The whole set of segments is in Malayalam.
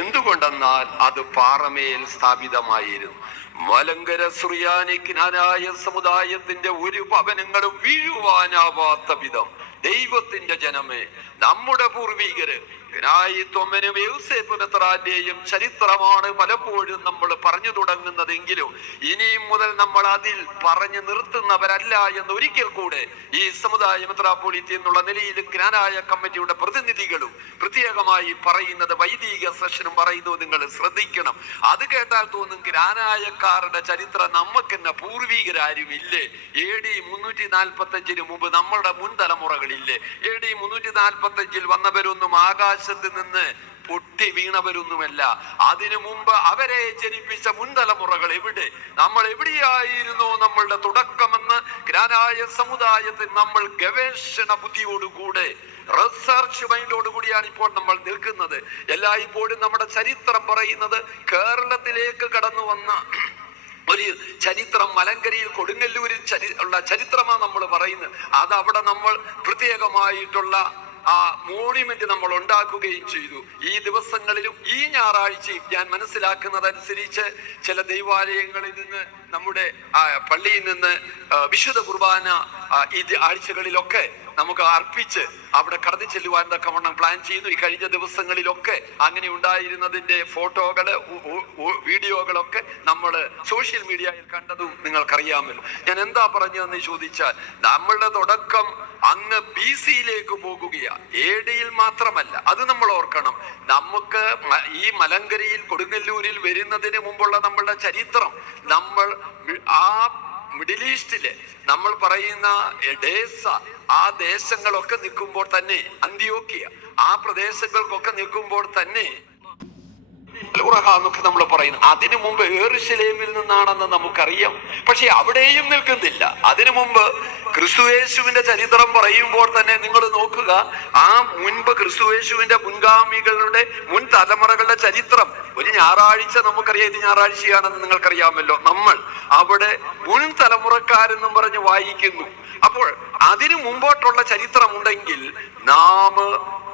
എന്തുകൊണ്ടെന്നാൽ അത് പാറമേൽ സ്ഥാപിതമായിരുന്നു. മലങ്കര സുറിയാനി ജ്ഞാനായ സമുദായത്തിന്റെ ഒരു ഭവനങ്ങളും വീഴുവാനാവാത്ത വിധം ദൈവത്തിന്റെ ജനമേ നമ്മുടെ പൂർവീകര് തൊമ്മനും യൗസേപ്പുനത്രാന്റെയും ചരിത്രമാണ് പലപ്പോഴും നമ്മൾ പറഞ്ഞു തുടങ്ങുന്നതെങ്കിലും ഇനിയും മുതൽ നമ്മൾ അതിൽ പറഞ്ഞു നിർത്തുന്നവരല്ല എന്ന് ഒരിക്കൽ കൂടെ ഈ സമുദായ മെത്രാപ്പൊളിറ്റി എന്നുള്ള നിലയിൽ ജ്ഞാനായ കമ്മിറ്റിയുടെ പ്രതിനിധികളും പ്രത്യേകമായി പറയുന്നത് വൈദിക സെഷനും പറയുന്നു നിങ്ങൾ ശ്രദ്ധിക്കണം. അത് കേട്ടാൽ തോന്നും ജ്ഞാനായക്കാരുടെ ചരിത്രം നമുക്ക് തന്നെ പൂർവീകരാരും ഇല്ലേ എ ഡി മുന്നൂറ്റി നാൽപ്പത്തി അഞ്ചിന് മുമ്പ് നമ്മളുടെ മുൻ തലമുറകളില്ലേ എ ഡി മുന്നൂറ്റി നാൽപ്പത്തി അഞ്ചിൽ വന്നവരൊന്നും ആകാശത്ത് നിന്ന് പൊട്ടി വീണവരൊന്നുമല്ല. അതിനു മുമ്പ് അവരെ ജനിപ്പിച്ച മുൻതലമുറകൾ എവിടെ? നമ്മൾ എവിടെയായിരുന്നു നമ്മളുടെ തുടക്കമെന്ന് ഗ്രാനായ സമുദായത്തിൽ നമ്മൾ ഗവേഷണ ബുദ്ധിയോടുകൂടെ റിസർച്ച് മൈൻഡോടുകൂടിയാണ് ഇപ്പോൾ നമ്മൾ നിൽക്കുന്നത്. എല്ലായ്പ്പോഴും നമ്മുടെ ചരിത്രം പറയുന്നത് കേരളത്തിലേക്ക് കടന്നു വന്ന ഒരു ചരിത്രം മലങ്കരയിൽ കൊടുങ്ങല്ലൂരിൽ ചരി ഉള്ള ചരിത്രമാണ് നമ്മൾ പറയുന്നത്. അത് അവിടെ നമ്മൾ പ്രത്യേകമായിട്ടുള്ള ആ മോണിമെന്റ് നമ്മൾ ഉണ്ടാക്കുകയും ചെയ്തു. ഈ ദിവസങ്ങളിലും ഈ ഞായറാഴ്ചയും ഞാൻ മനസ്സിലാക്കുന്നതനുസരിച്ച് ചില ദൈവാലയങ്ങളിൽ നിന്ന് നമ്മുടെ പള്ളിയിൽ നിന്ന് വിശുദ്ധ കുർബാന ഈ ആഴ്ചകളിലൊക്കെ നമുക്ക് അർപ്പിച്ച് അവിടെ കടന്നു ചെല്ലുവാൻ തക്കവണ്ണം പ്ലാൻ ചെയ്യുന്നു ഈ കഴിഞ്ഞ ദിവസങ്ങളിലൊക്കെ അങ്ങനെ ഉണ്ടായിരുന്നതിന്റെ ഉ- വീഡിയോകളൊക്കെ നമ്മൾ സോഷ്യൽ മീഡിയയിൽ കണ്ടതും നിങ്ങൾക്കറിയാമല്ലോ. ഞാൻ എന്താ പറഞ്ഞതെന്ന് ചോദിച്ചാൽ നമ്മളുടെ തുടക്കം അങ്ങ് ബി സിയിലേക്ക് പോകുകയാണ് എ ഡിയിൽ മാത്രമല്ല. അത് നമ്മൾ ഓർക്കണം. നമുക്ക് ഈ മലങ്കരയിൽ കൊടുങ്ങല്ലൂരിൽ വരുന്നതിന് മുമ്പുള്ള നമ്മളുടെ ചരിത്രം. നമ്മൾ ആ മിഡിൽ ഈസ്റ്റിൽ നമ്മൾ പറയുന്ന എഡേസ ആ ദേശങ്ങളൊക്കെ നിൽക്കുമ്പോൾ തന്നെ അന്ത്യോക്കിയ ആ പ്രദേശങ്ങൾക്കൊക്കെ നിൽക്കുമ്പോൾ തന്നെ ഉറഹ എന്നൊക്കെ നമ്മൾ പറയുന്നു. അതിനു മുമ്പ് ഏറുശലേമിൽ നിന്നാണെന്ന് നമുക്കറിയാം. പക്ഷെ അവിടെയും നിൽക്കുന്നില്ല. അതിനു മുമ്പ് ക്രിസ്തുയേശുവിന്റെ ചരിത്രം പറയുമ്പോൾ തന്നെ നിങ്ങൾ നോക്കുക ആ മുൻപ് ക്രിസ്തുയേശുവിന്റെ മുൻഗാമികളുടെ മുൻ തലമുറകളുടെ ചരിത്രം. ഒരു ഞായറാഴ്ച നമുക്കറിയാം ഇത് ഞായറാഴ്ചയാണെന്ന് നിങ്ങൾക്കറിയാമല്ലോ. നമ്മൾ അവിടെ മുൻ തലമുറക്കാരെന്നും പറഞ്ഞ് വായിക്കുന്നു. അപ്പോൾ അതിനു മുമ്പോട്ടുള്ള ചരിത്രമുണ്ടെങ്കിൽ നാം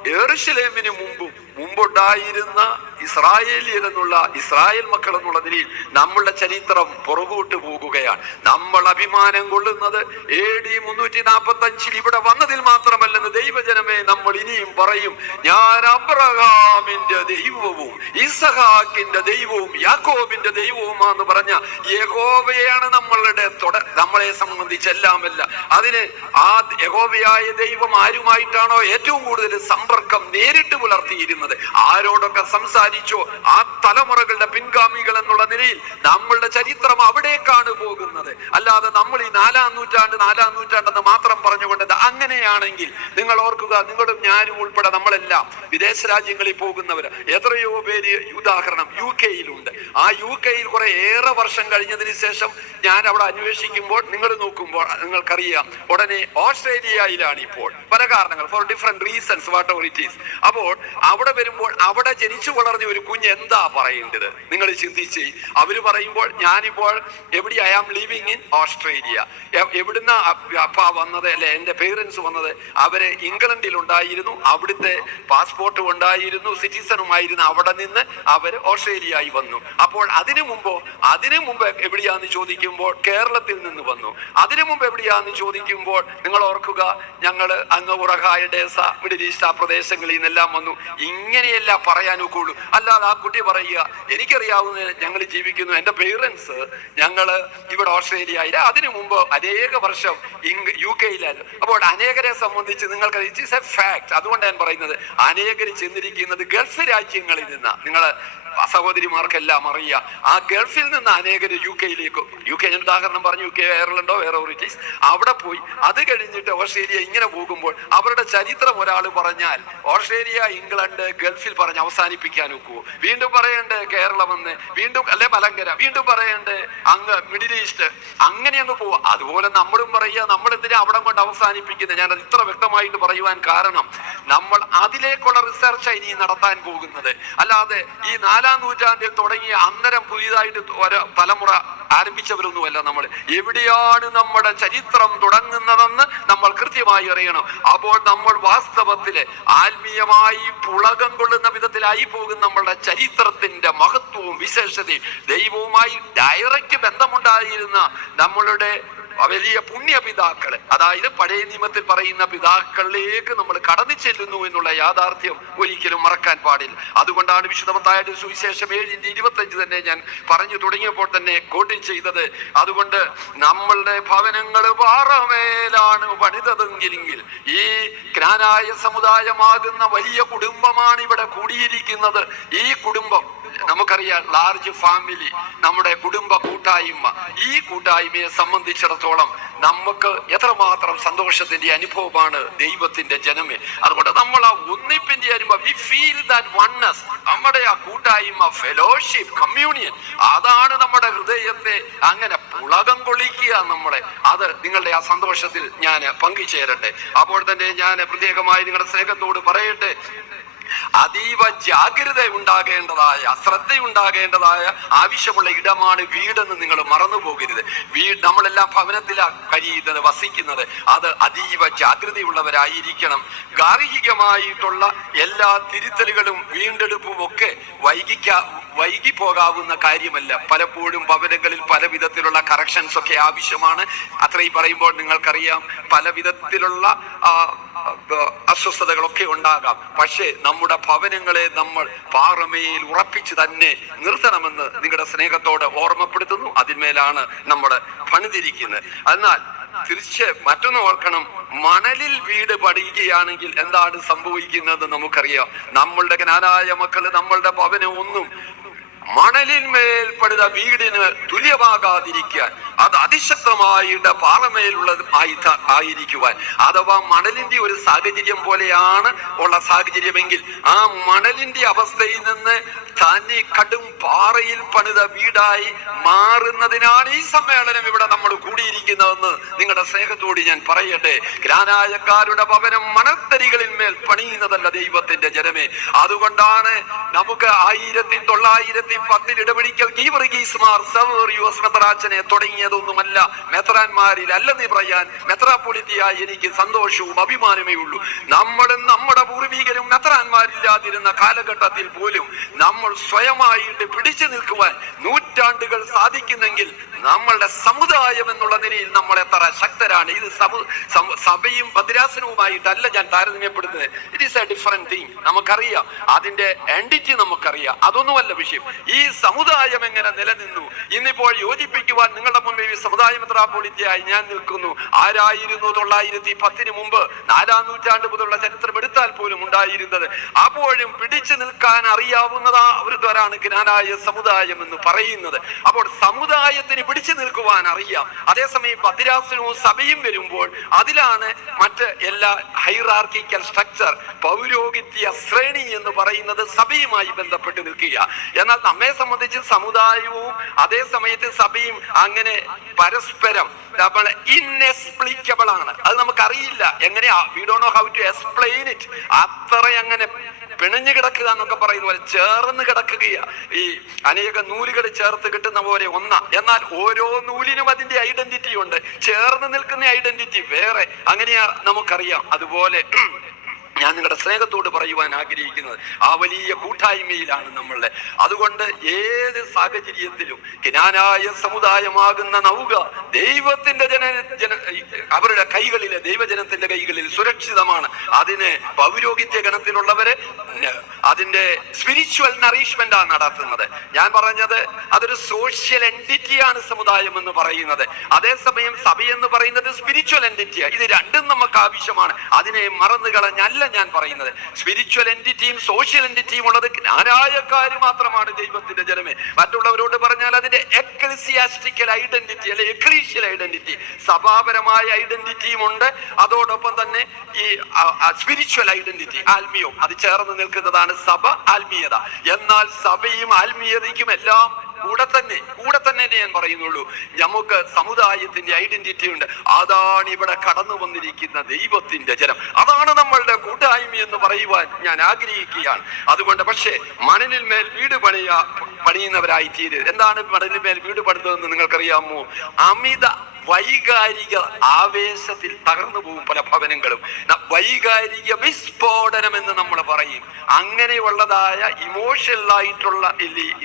ഏറുശലേമിന് മുമ്പും മുമ്പുണ്ടായിരുന്ന ഇസ്രായേലിയർ എന്നുള്ള ഇസ്രായേൽ മക്കൾ എന്നുള്ള നിലയിൽ നമ്മളുടെ ചരിത്രം പുറകോട്ട് പോകുകയാണ്. നമ്മൾ അഭിമാനം കൊള്ളുന്നത് എ ഡി മുന്നൂറ്റി നാൽപ്പത്തി അഞ്ചിൽ ഇവിടെ വന്നതിൽ മാത്രമല്ലെന്ന് ദൈവജനമേ നമ്മൾ ഇനിയും പറയും. ഞാൻ അബ്രഹാമിന്റെ ദൈവവും ഇസഹാക്കിന്റെ ദൈവവും യാക്കോബിന്റെ ദൈവവുമാന്ന് പറഞ്ഞ യഹോവയാണ് നമ്മളുടെ തുട നമ്മളെ സംബന്ധിച്ചെല്ലാമല്ല. അതിന് ആ യഹോവയായ ദൈവം ആരുമായിട്ടാണോ ഏറ്റവും കൂടുതൽ സമ്പർക്കം നേരിട്ട് പുലർത്തിയിരുന്നത്? ആരോടൊക്കെ സംസാരിച്ചോ ആ തലമുറകളുടെ പിൻഗാമികൾ എന്നുള്ള നിലയിൽ നമ്മളുടെ ചരിത്രം അവിടേക്കാണ് പോകുന്നത്. അല്ലാതെ നമ്മൾ ഈ നാലാം നൂറ്റാണ്ട് നാലാം നൂറ്റാണ്ടെന്ന് മാത്രം പറഞ്ഞുകൊണ്ടത് അങ്ങനെയാണെങ്കിൽ നിങ്ങൾ ഓർക്കുക നിങ്ങളും ഞാനും ഉൾപ്പെടെ നമ്മളെല്ലാം വിദേശ രാജ്യങ്ങളിൽ പോകുന്നവർ എത്രയോ പേര് ഉദാഹരണം യു കെയിലുണ്ട്. ആ യു കെയിൽ കുറെ ഏറെ വർഷം കഴിഞ്ഞതിന് ശേഷം ഞാൻ അവിടെ അന്വേഷിക്കുമ്പോൾ നിങ്ങൾ നോക്കുമ്പോൾ നിങ്ങൾക്കറിയാം ഉടനെ ഓസ്ട്രേലിയയിലാണ് ഇപ്പോൾ പല കാരണങ്ങൾ for different reasons what it is അപ്പോൾ അവിടെ വരുമ്പോൾ അവിടെ ജനിച്ചു വളർന്ന ഒരു കുഞ്ഞ് എന്താ പറയേണ്ടത്? നിങ്ങൾ ചിന്തിച്ച്. അവർ പറയുമ്പോൾ ഞാനിപ്പോൾ എവിടെ I am living in Australia എവിടുന്ന അപ്പ- വന്നത്? അല്ലെ എന്റെ പേരൻസ് വന്നത്? അവർ ഇംഗ്ലണ്ടിൽ ഉണ്ടായിരുന്നു. അവിടുത്തെ പാസ്പോർട്ടും ഉണ്ടായിരുന്നു. സിറ്റിസണുമായിരുന്നു അവിടെ നിന്ന് അവർ ഓസ്ട്രേലിയയായി വന്നു. അപ്പോൾ അതിനു മുമ്പോ അതിനു മുമ്പ് എവിടെയാന്ന് ചോദിക്കുമ്പോൾ കേരളത്തിൽ നിന്ന് വന്നു. അതിനു മുമ്പ് എവിടെയാന്ന് ചോദിക്കുമ്പോൾ നിങ്ങൾ ഓർക്കുക ഞങ്ങൾ അങ്ങ് ഉറഹായ ഡേസ മിഡിൽ ഈസ്റ്റ് ആ പ്രദേശങ്ങളിൽ നിന്നെല്ലാം വന്നു. ഇങ്ങനെയല്ല പറയാനൊക്കെ ഒക്കുള്ളൂ അല്ലാതെ ആ കുട്ടി പറയുക എനിക്കറിയാവുന്ന ഞങ്ങൾ ജീവിക്കുന്നു. എന്റെ പേരൻസ് ഞങ്ങൾ ഇവിടെ ഓസ്ട്രേലിയയിൽ അതിനു മുമ്പ് അനേക വർഷം ഇംഗ് യു കെയിലായിരുന്നു. അപ്പോൾ അനേകരെ സംബന്ധിച്ച് നിങ്ങൾക്ക് ഇറ്റ് ഈസ് എ ഫാക്ട് അതുകൊണ്ടാണ് ഞാൻ പറയുന്നത്. അനേകർ ചെന്നിരിക്കുന്നത് ഗൾഫ് രാജ്യങ്ങളിൽ നിന്ന് നിങ്ങൾ സഹോദരിമാർക്കെല്ലാം അറിയാം ആ ഗൾഫിൽ നിന്ന് അനേകർ യു കെയിലേക്ക് യു കെ ഞാൻ ഉദാഹരണം പറഞ്ഞു യു കെ അയർലൻഡോ വേറെ ഒറിറ്റീസ് അവിടെ പോയി. അത് കഴിഞ്ഞിട്ട് ഓസ്ട്രേലിയ ഇങ്ങനെ പോകുമ്പോൾ അവരുടെ ചരിത്രം ഒരാൾ പറഞ്ഞാൽ ഓസ്ട്രേലിയ ഇംഗ്ലണ്ട് ഗൾഫിൽ പറഞ്ഞ് അവസാനിപ്പിക്കാൻ ഒക്കുവോ വീണ്ടും പറയണ്ടേ കേരളമെന്ന് വീണ്ടും അല്ലെ മലങ്കര. വീണ്ടും പറയണ്ടേ അങ്ങ് മിഡിൽ ഈസ്റ്റ്. അങ്ങനെ അങ്ങ് പോവുക. അതുപോലെ നമ്മളും പറയുക നമ്മൾ എന്തിനാ അവിടെ കൊണ്ട് അവസാനിപ്പിക്കുന്നത് ഞാൻ അത് ഇത്ര വ്യക്തമായിട്ട് പറയുവാൻ കാരണം നമ്മൾ അതിലേക്കുള്ള റിസർച്ച് ഇനി നടത്താൻ പോകുന്നത്. അല്ലാതെ ഈ നാലാം നൂറ്റാണ്ടിൽ തുടങ്ങിയ അന്നരം പുതിയതായിട്ട് തലമുറ ആരംഭിച്ചവരൊന്നുമല്ല നമ്മൾ. എവിടെയാണ് നമ്മുടെ ചരിത്രം തുടങ്ങുന്നതെന്ന് നമ്മൾ കൃത്യമായി അറിയണം. അപ്പോൾ നമ്മൾ വാസ്തവത്തിൽ ആത്മീയമായി പുളകം കൊള്ളുന്ന വിധത്തിലായി പോകും നമ്മളുടെ ചരിത്രത്തിന്റെ മഹത്വവും വിശേഷതയും ദൈവവുമായി ഡയറക്റ്റ് ബന്ധമുണ്ടായിരുന്ന നമ്മളുടെ വലിയ പുണ്യ പിതാക്കൾ. അതായത് പഴയ നിയമത്തിൽ പറയുന്ന പിതാക്കളിലേക്ക് നമ്മൾ കടന്നു ചെല്ലുന്നു എന്നുള്ള യാഥാർത്ഥ്യം ഒരിക്കലും മറക്കാൻ പാടില്ല. അതുകൊണ്ടാണ് വിശുദ്ധമത്തായ സുവിശേഷം ഏഴിന്റെ ഇരുപത്തഞ്ച് തന്നെ ഞാൻ പറഞ്ഞു തുടങ്ങിയപ്പോൾ തന്നെ കോട്ടിൽ ചെയ്തത്. അതുകൊണ്ട് നമ്മളുടെ ഭവനങ്ങൾ പാറമേലാണ് പണിതതെങ്കിലെങ്കിൽ ഈ ജ്ഞാനായ സമുദായമാകുന്ന വലിയ കുടുംബമാണ് ഇവിടെ കൂടിയിരിക്കുന്നത്. ഈ കുടുംബം നമുക്കറിയാം ലാർജ് ഫാമിലി നമ്മുടെ കുടുംബ കൂട്ടായ്മ. ഈ കൂട്ടായ്മയെ സംബന്ധിച്ചിടത്തോളം നമുക്ക് എത്രമാത്രം സന്തോഷത്തിന്റെ അനുഭവമാണ് ദൈവത്തിന്റെ ജനമേ. അതുകൊണ്ട് നമ്മൾ ആ ഒന്നിപ്പിന്റെ വി ഫീൽ ദാറ്റ് നമ്മുടെ ആ കൂട്ടായ്മ ഫെലോഷിപ്പ് കമ്മ്യൂണിയൻ അതാണ് നമ്മുടെ ഹൃദയത്തെ അങ്ങനെ പുളകം കൊള്ളിക്കുക നമ്മളെ. അത് നിങ്ങളുടെ ആ സന്തോഷത്തിൽ ഞാൻ പങ്കുചേരട്ടെ. അപ്പോൾ തന്നെ ഞാൻ പ്രത്യേകമായി നിങ്ങളുടെ സ്നേഹത്തോട് പറയട്ടെ. അതീവ ജാഗ്രത ഉണ്ടാകേണ്ടതായ ശ്രദ്ധയുണ്ടാകേണ്ടതായ ആവശ്യമുള്ള ഇടമാണ് വീടെന്ന് നിങ്ങൾ മറന്നു പോകരുത് വീട് നമ്മളെല്ലാം ഭവനത്തിലാണ് കഴിയുന്നത് വസിക്കുന്നത്. അത് അതീവ ജാഗ്രതയുള്ളവരായിരിക്കണം. ഗാർഹികമായിട്ടുള്ള എല്ലാ തിരുത്തലുകളും വീണ്ടെടുപ്പും ഒക്കെ വൈകിക്ക വൈകി പോകാവുന്ന കാര്യമല്ല. പലപ്പോഴും ഭവനങ്ങളിൽ പല വിധത്തിലുള്ള കറക്ഷൻസ് ഒക്കെ ആവശ്യമാണ്. അത്രയും പറയുമ്പോൾ നിങ്ങൾക്കറിയാം പല വിധത്തിലുള്ള അസ്വസ്ഥതകളൊക്കെ ഉണ്ടാകാം. പക്ഷേ നമ്മുടെ ഭവനങ്ങളെ നമ്മൾ പാറമേൽ ഉറപ്പിച്ച് തന്നെ നിർത്തണമെന്ന് നിങ്ങളുടെ സ്നേഹത്തോട് ഓർമ്മപ്പെടുത്തുന്നു. അതിന്മേലാണ് നമ്മൾ പണിതിരിക്കുന്നത്. എന്നാൽ തിരിച്ച് മറ്റൊന്ന് ഓർക്കണം. മണലിൽ വീട് പടിയുകയാണെങ്കിൽ എന്താണ് സംഭവിക്കുന്നത് നമുക്കറിയാം. നമ്മളുടെ ജ്ഞാനായ മക്കൾ നമ്മളുടെ ഭവനം ഒന്നും മണലിന്മേൽ പടുത വീടിന് തുല്യമാകാതിരിക്കാൻ അത് അതിശക്തമായിട്ട് പാറമേലുള്ള ആയി ആയിരിക്കുവാൻ. അഥവാ മണലിന്റെ ഒരു സാഹചര്യം പോലെയാണ് ഉള്ള സാഹചര്യമെങ്കിൽ ആ മണലിന്റെ അവസ്ഥയിൽ നിന്ന് തന്നെ കടും പാറയിൽ പണിത വീടായി മാറുന്നതിനാണ് ഈ സമ്മേളനം ഇവിടെ നമ്മൾ കൂടിയിരിക്കുന്നതെന്ന് നിങ്ങളുടെ സ്നേഹത്തോട് ഞാൻ പറയട്ടെ. ഗ്രാനായക്കാരുടെ ഭവനം മണത്തരികളിൽ മേൽ പണിയുന്നതല്ല ദൈവത്തിന്റെ ജനമേ. അതുകൊണ്ടാണ് നമുക്ക് ആയിരത്തി തൊള്ളായിരത്തി പത്തിൽ ഇടപെടിക്കൽ ഗീവർഗീസ്മാർ യുവസ്മതരാജനെ മെത്രാച്ചനെ തുടങ്ങിയതൊന്നുമല്ല മെത്രാന്മാരിൽ അല്ല നീ പറയാൻ. മെത്രാപ്പൊളിത്തിയായി എനിക്ക് സന്തോഷവും അഭിമാനമേ ഉള്ളൂ. നമ്മളും നമ്മുടെ പൂർവികരും മെത്രാന്മാരില്ലാതിരുന്ന കാലഘട്ടത്തിൽ പോലും നമ്മൾ സ്വയമായിട്ട് പിടിച്ചു നിൽക്കുവാൻ നൂറ്റാണ്ടുകൾ സാധിക്കുന്നെങ്കിൽ നമ്മളുടെ സമുദായം എന്നുള്ള നിലയിൽ നമ്മൾ എത്ര ശക്തരാണ്. ഇത് സഭയും ഭദ്രാസനവുമായിട്ടല്ല ഞാൻ താരതമ്യപ്പെടുന്നത് it is a different thing നമുക്കറിയാം. അതിന്റെ എൻഡിറ്റി നമുക്കറിയാം. അതൊന്നുമല്ല വിഷയം. ഈ സമുദായം എങ്ങനെ നിലനിന്നു? ഇന്നിപ്പോൾ യോജിപ്പിക്കുവാൻ നിങ്ങളുടെ മുമ്പിൽ ഈ സമുദായ പോളിറ്റിയായി ഞാൻ നിൽക്കുന്നു. ആരായിരുന്നു തൊള്ളായിരത്തി പത്തിന് മുമ്പ് നാലാം നൂറ്റാണ്ട് മുതലുള്ള ചരിത്രം എടുത്താൽ പോലും ഉണ്ടായിരുന്നത്? അപ്പോഴും പിടിച്ചു നിൽക്കാൻ അറിയാവുന്നതാ ഒരു ദ്വരാണ് ജ്ഞാനായ സമുദായം എന്ന് പറയുന്നത്. അപ്പോൾ സമുദായത്തിന് പിടിച്ചു നിൽക്കുവാൻ അറിയാം. അതേസമയം ഭദ്രാസനവും സഭയും വരുമ്പോൾ അതിലാണ് മറ്റ് എല്ലാ ഹൈറാർക്കിക്കൽ സ്ട്രക്ചർ പൗരോഹിത്യ ശ്രേണി എന്ന് പറയുന്നത് സഭയുമായി ബന്ധപ്പെട്ട് നിൽക്കുക. എന്നാൽ നമ്മെ സംബന്ധിച്ച് സമുദായവും അതേ സമയത്ത് സഭയും അങ്ങനെ പരസ്പരം നമ്മൾ ഇൻഎക്സ്പ്ലിക്കബിൾ ആണ്. അത് നമുക്കറിയില്ല. എങ്ങനെയാ? We do know how to explain it അത്ര അങ്ങനെ പിണഞ്ഞു കിടക്കുക എന്നൊക്കെ പറയുന്ന പോലെ ചേർന്ന് കിടക്കുകയാ. ഈ അനേക നൂലുകൾ ചേർത്ത് കിട്ടുന്ന പോലെ ഒന്ന. എന്നാൽ ഓരോ നൂലിനും അതിന്റെ ഐഡന്റിറ്റി ഉണ്ട്. ചേർന്ന് നിൽക്കുന്ന ഐഡന്റിറ്റി വേറെ. അങ്ങനെയാ നമുക്കറിയാം. അതുപോലെ ഞാൻ നിങ്ങളുടെ സ്നേഹത്തോട് പറയുവാൻ ആഗ്രഹിക്കുന്നത് ആ വലിയ കൂട്ടായ്മയിലാണ് നമ്മളുടെ. അതുകൊണ്ട് ഏത് സാഹചര്യത്തിലും കിനാനായ സമുദായമാകുന്ന നൗക ദൈവത്തിന്റെ ജന ജന അവരുടെ കൈകളിലെ ദൈവജനത്തിന്റെ കൈകളിൽ സുരക്ഷിതമാണ്. അതിന് പൗരോഹിത്യ ഗണത്തിലുള്ളവരെ അതിന്റെ സ്പിരിച്വൽ നറീഷ്മെന്റ് ആണ് നടത്തുന്നത്. ഞാൻ പറഞ്ഞത് അതൊരു സോഷ്യൽ എന്റിറ്റിയാണ് സമുദായം എന്ന് പറയുന്നത്. അതേസമയം സഭയെന്ന് പറയുന്നത് സ്പിരിച്വൽ എന്റിറ്റിയാണ് ഇത് രണ്ടും നമുക്ക് ആവശ്യമാണ്. അതിനെ മറന്നു കളഞ്ഞല്ല ഞാൻ പറയുന്നത്. സ്പിരിച്വൽ എന്റിറ്റിയും സോഷ്യൽ എന്റിറ്റിയും ഉള്ളത് ജ്ഞാനായക്കാര് മാത്രമാണ് ദൈവത്തിന്റെ ജനമേ. മറ്റുള്ളവരോട് പറഞ്ഞാൽ അതിന്റെ എക്ലിസിയാസ്റ്റിക്കൽ ഐഡന്റിറ്റി അല്ലെ എക്ലീഷ്യൽ ഐഡന്റിറ്റി സഭാപരമായ ഐഡന്റിറ്റിയും ഉണ്ട്. അതോടൊപ്പം തന്നെ ഈ സ്പിരിച്വൽ ഐഡന്റിറ്റി ആത്മീയവും അത് ചേർന്ന് നിൽക്കുന്നതാണ് സഭ ആത്മീയത. എന്നാൽ സഭയും ആത്മീയതയ്ക്കും എല്ലാം കൂടെ തന്നെ കൂടെ തന്നെ ഞാൻ പറയുന്നുള്ളൂ. നമുക്ക് സമുദായത്തിന്റെ ഐഡന്റിറ്റി ഉണ്ട്. അതാണ് ഇവിടെ കടന്നു വന്നിരിക്കുന്ന ദൈവത്തിന്റെ ജനം. അതാണ് നമ്മളുടെ കൂട്ടായ്മ എന്ന് പറയുവാൻ ഞാൻ ആഗ്രഹിക്കുകയാണ്. അതുകൊണ്ട് പക്ഷേ മണലിൽ മേൽ വീട് പണിയ പണിയുന്നവരായി തീരുക എന്താണ് മണലിൽ മേൽ വീട് പണിതതെന്ന് നിങ്ങൾക്കറിയാമോ? അമിത വൈകാരിക ആവേശത്തിൽ തകർന്നു പോകും പല ഭവനങ്ങളും. വൈകാരിക വിസ്ഫോടനം എന്ന് നമ്മൾ പറയും. അങ്ങനെയുള്ളതായ ഇമോഷണൽ ആയിട്ടുള്ള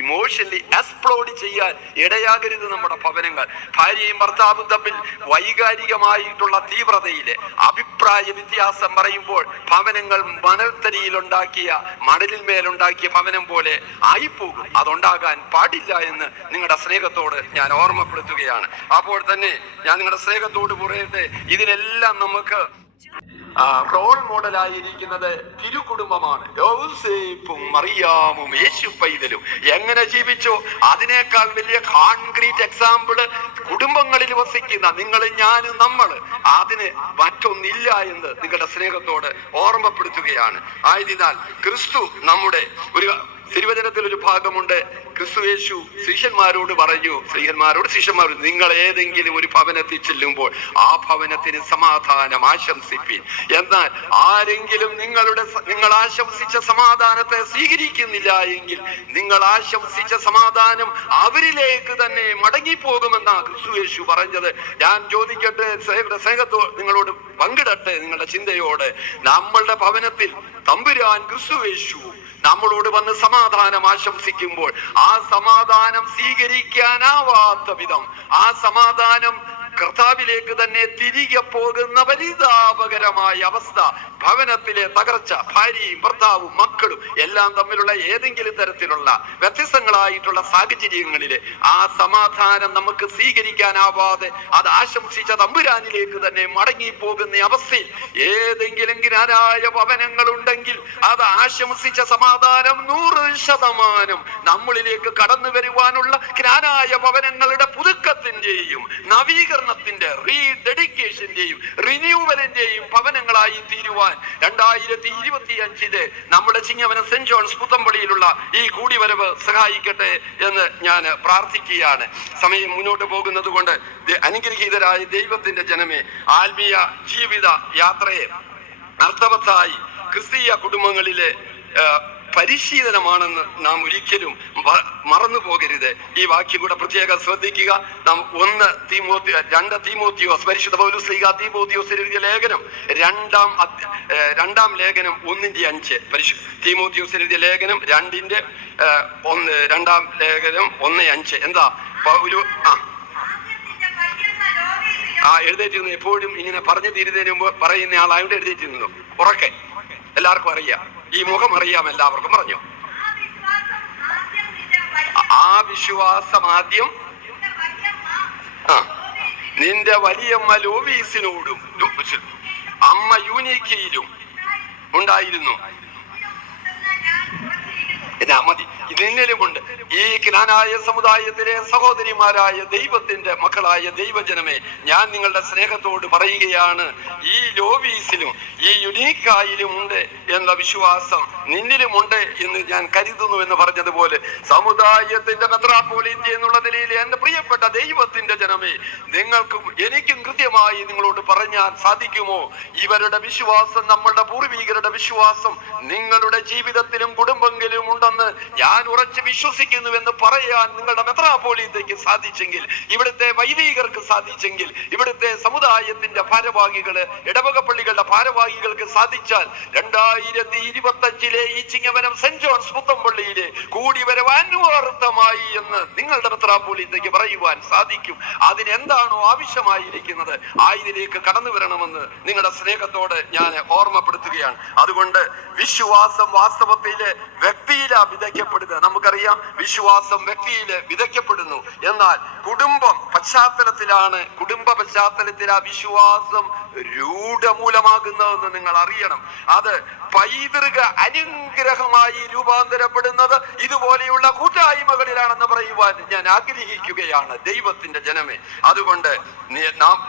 ഇമോഷണലി എക്സ്പ്ലോഡ് ചെയ്യാൻ ഇടയാകരുത് നമ്മുടെ ഭവനങ്ങൾ. ഭാര്യയും ഭർത്താവും തമ്മിൽ വൈകാരികമായിട്ടുള്ള തീവ്രതയിലെ അഭിപ്രായ വ്യത്യാസം പറയുമ്പോൾ ഭവനങ്ങൾ മണൽത്തരിയിൽ ഉണ്ടാക്കിയ മണലിൽ മേലുണ്ടാക്കിയ ഭവനം പോലെ ആയിപ്പോകും. അതുണ്ടാകാൻ പാടില്ല എന്ന് നിങ്ങളുടെ സ്നേഹത്തോട് ഞാൻ ഓർമ്മപ്പെടുത്തുകയാണ്. അപ്പോൾ തന്നെ ഞാൻ നിങ്ങളുടെ സ്നേഹത്തോട് പറയട്ടെ. ഇതിനെല്ലാം നമുക്ക് റോൾ മോഡലായിരിക്കുന്നത് തിരുകുടുംബമാണ്. യേശു എങ്ങനെ ജീവിച്ചു? അതിനേക്കാൾ വലിയ കോൺക്രീറ്റ് എക്സാമ്പിൾ കുടുംബങ്ങളിൽ വസിക്കുന്ന നിങ്ങൾ ഞാനും നമ്മൾ അതിന് മറ്റൊന്നില്ല എന്ന് നിങ്ങളുടെ സ്നേഹത്തോട് ഓർമ്മപ്പെടുത്തുകയാണ്. ആയതിനാൽ ക്രിസ്തു നമ്മുടെ ഒരു തിരുവചനത്തിൽ ഒരു ഭാഗമുണ്ട്. ക്രിസ്തു യേശു ശിഷ്യന്മാരോട് പറഞ്ഞു സ്ത്രീഹന്മാരോട് ശിഷ്യന്മാരോട് നിങ്ങൾ ഏതെങ്കിലും ഒരു ഭവനത്തിൽ ചെല്ലുമ്പോൾ ആ ഭവനത്തിന് സമാധാനം ആശംസിപ്പിൻ. എന്നാൽ ആരെങ്കിലും നിങ്ങളുടെ നിങ്ങൾ ആശംസിച്ച സമാധാനത്തെ സ്വീകരിക്കുന്നില്ല എങ്കിൽ നിങ്ങൾ ആശംസിച്ച സമാധാനം അവരിലേക്ക് തന്നെ മടങ്ങിപ്പോകുമെന്നാ ക്രിസ്തു യേശു പറഞ്ഞത്. ഞാൻ ചോദിക്കട്ടെ സ്നേഹ- സ്നേഹത്തോ നിങ്ങളോട് പങ്കിടട്ടെ നിങ്ങളുടെ ചിന്തയോടെ. നമ്മളുടെ ഭവനത്തിൽ തമ്പുരാൻ ക്രിസ്തു യേശു നമ്മളോട് വന്ന് സമാധാനം ആശംസിക്കുമ്പോൾ ആ സമാധാനം സ്വീകരിക്കാനാവാത്ത വിധം ആ സമാധാനം കർത്താവിലേക്ക് തന്നെ തിരികെ പോകുന്ന പരിതാപകരമായ അവസ്ഥ. ഭവനത്തിലെ തകർച്ച ഭാര്യയും ഭർത്താവും മക്കളും എല്ലാം തമ്മിലുള്ള ഏതെങ്കിലും തരത്തിലുള്ള വ്യത്യസ്തങ്ങളായിട്ടുള്ള സാഹചര്യങ്ങളിലെ ആ സമാധാനം നമുക്ക് സ്വീകരിക്കാനാവാതെ അത് ആശംസിച്ച തമ്പുരാനിലേക്ക് തന്നെ മടങ്ങി പോകുന്ന അവസ്ഥയിൽ ഏതെങ്കിലും ജ്ഞാനായ ഭവനങ്ങൾ ഉണ്ടെങ്കിൽ അത് ആശംസിച്ച സമാധാനം നൂറ് ശതമാനം നമ്മളിലേക്ക് കടന്നു വരുവാനുള്ള ജ്ഞാനായ ഭവനങ്ങളുടെ പുതുക്കത്തിന്റെയും നവീകരണത്തിന്റെ റീഡെഡിക്കേഷന്റെയും റിന്യൂവലിന്റെയും ഭവനങ്ങളായി തീരുവാൻ രണ്ടായിരത്തി ഇരുപത്തി അഞ്ചിൽ നമ്മുടെ ചിങ്ങവനം സെന്റ് ജോൺസ് പുത്തമ്പള്ളിയിലുള്ള ഈ കൂടിവരവ് സഹായിക്കട്ടെ എന്ന് ഞാൻ പ്രാർത്ഥിക്കുകയാണ്. സമയം മുന്നോട്ട് പോകുന്നത് കൊണ്ട് അനുഗ്രഹീതരായ ദൈവത്തിന്റെ ജനമേ ആത്മീയ ജീവിത യാത്രയെ അർത്ഥവത്തായി ക്രിസ്തീയ കുടുംബങ്ങളിലെ പരിശീലനമാണെന്ന് നാം ഒരിക്കലും മറന്നു പോകരുത്. ഈ വാക്യം കൂടെ പ്രത്യേകം ശ്രദ്ധിക്കുക. നാം ഒന്ന് തീമോത്തി രണ്ട് തീമോത്തിയോസ് പരിശുദ്ധ പൗലുസ്ലിഹ തീമോത്തിയോസ് എഴുതിയ ലേഖനം. രണ്ടാം രണ്ടാം ലേഖനം ഒന്നിന്റെ അഞ്ച്. പരിശു തീമോത്തിയോസ് എഴുതിയ ലേഖനം രണ്ടിന്റെ ഒന്ന് രണ്ടാം ലേഖനം ഒന്ന് അഞ്ച്. എന്താ? പൗലു ആ. ആ എഴുതേറ്റിരുന്നു. എപ്പോഴും ഇങ്ങനെ പറഞ്ഞു തീരുന്നതിന് മുമ്പ് പറയുന്ന ആളായോണ്ട് എഴുതേറ്റിരുന്നു. ഉറക്കെ. എല്ലാവർക്കും അറിയാം. ഈ മുഖം അറിയാം എല്ലാവർക്കും. പറഞ്ഞു. ആ- വിശ്വാസം ആദ്യം. ആ. നിന്റെ വലിയമ്മ ലോവീസിനോടും അമ്മ യൂനിക്കയിലും ഉണ്ടായിരുന്നു. ഇതാ മതി. ഇതിനിലുമുണ്ട് ഈ ജ്ഞാനായ സമുദായത്തിലെ സഹോദരിമാരായ ദൈവത്തിന്റെ മക്കളായ ദൈവജനമേ ഞാൻ നിങ്ങളുടെ സ്നേഹത്തോട് പറയുകയാണ്. ഈ ലോബീസിലും ഈ യുനീക്കായിലും ഉണ്ട് എന്ന വിശ്വാസം നിന്നിലുമുണ്ട് എന്ന് ഞാൻ കരുതുന്നു എന്ന് പറഞ്ഞതുപോലെ സമുദായത്തിന്റെ മെത്രാപ്പോളിറ്റി എന്നുള്ള നിലയിൽ എന്റെ പ്രിയപ്പെട്ട ദൈവത്തിന്റെ ജനമേ നിങ്ങൾക്കും എനിക്കും കൃത്യമായി നിങ്ങളോട് പറഞ്ഞാൽ സാധിക്കുമോ? ഇവരുടെ വിശ്വാസം നമ്മളുടെ പൂർവീകരുടെ വിശ്വാസം നിങ്ങളുടെ ജീവിതത്തിലും കുടുംബങ്ങളിലും ഉണ്ടെന്ന് ഞാൻ ഉറച്ച് വിശ്വസിക്കുന്നു എന്ന് പറയാൻ നിങ്ങളുടെ മെത്രാപ്പോളിയത്തേക്ക് സാധിച്ചെങ്കിൽ ഇവിടുത്തെ വൈദികർക്ക് സാധിച്ചെങ്കിൽ ഇവിടുത്തെ സമുദായത്തിന്റെ ഭാരവാഹികൾ ഇടവക പള്ളികളുടെ ഭാരവാഹികൾക്ക് സാധിച്ചാൽ രണ്ടായിരത്തി ഇരുപത്തി അഞ്ചിലെ ഈ ചിങ്ങവനം സെന്റ് ജോൺസ് പുത്തമ്പള്ളിയിലെ കൂടി വരവാനുവാർത്ഥമായി എന്ന് നിങ്ങളുടെ മെത്രാപോളിയത്തേക്ക് പറയുവാൻ സാധിക്കും. അതിനെന്താണോ ആവശ്യമായിരിക്കുന്നത് ആയതിലേക്ക് കടന്നു വരണമെന്ന് നിങ്ങളുടെ സ്നേഹത്തോടെ ഞാൻ ഓർമ്മപ്പെടുത്തുകയാണ്. അതുകൊണ്ട് വിശ്വാസം വാസ്തവത്തിൽ വ്യക്തിയിലാ വിതയ്ക്കപ്പെടുന്നത്. നമുക്കറിയാം വിശ്വാസം വ്യക്തിയിൽ വിതയ്ക്കപ്പെടുന്നു. എന്നാൽ കുടുംബം പശ്ചാത്തലത്തിലാണ് കുടുംബ പശ്ചാത്തലത്തിൽ ആ വിശ്വാസം രൂഢമൂലമാകുന്നതെന്ന് നിങ്ങൾ അറിയണം അത് പൈതൃക അനുഗ്രഹമായി രൂപാന്തരപ്പെടുന്നത് ഇതുപോലെയുള്ള കൂട്ടായ്മകളിലാണെന്ന് പറയുവാൻ ഞാൻ ആഗ്രഹിക്കുകയാണ് ദൈവത്തിന്റെ ജനമേ. അതുകൊണ്ട് നാം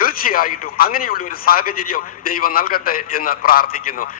തീർച്ചയായിട്ടും അങ്ങനെയുള്ള ഒരു സാഹചര്യം ദൈവം നൽകട്ടെ എന്ന് പ്രാർത്ഥിക്കുന്നു.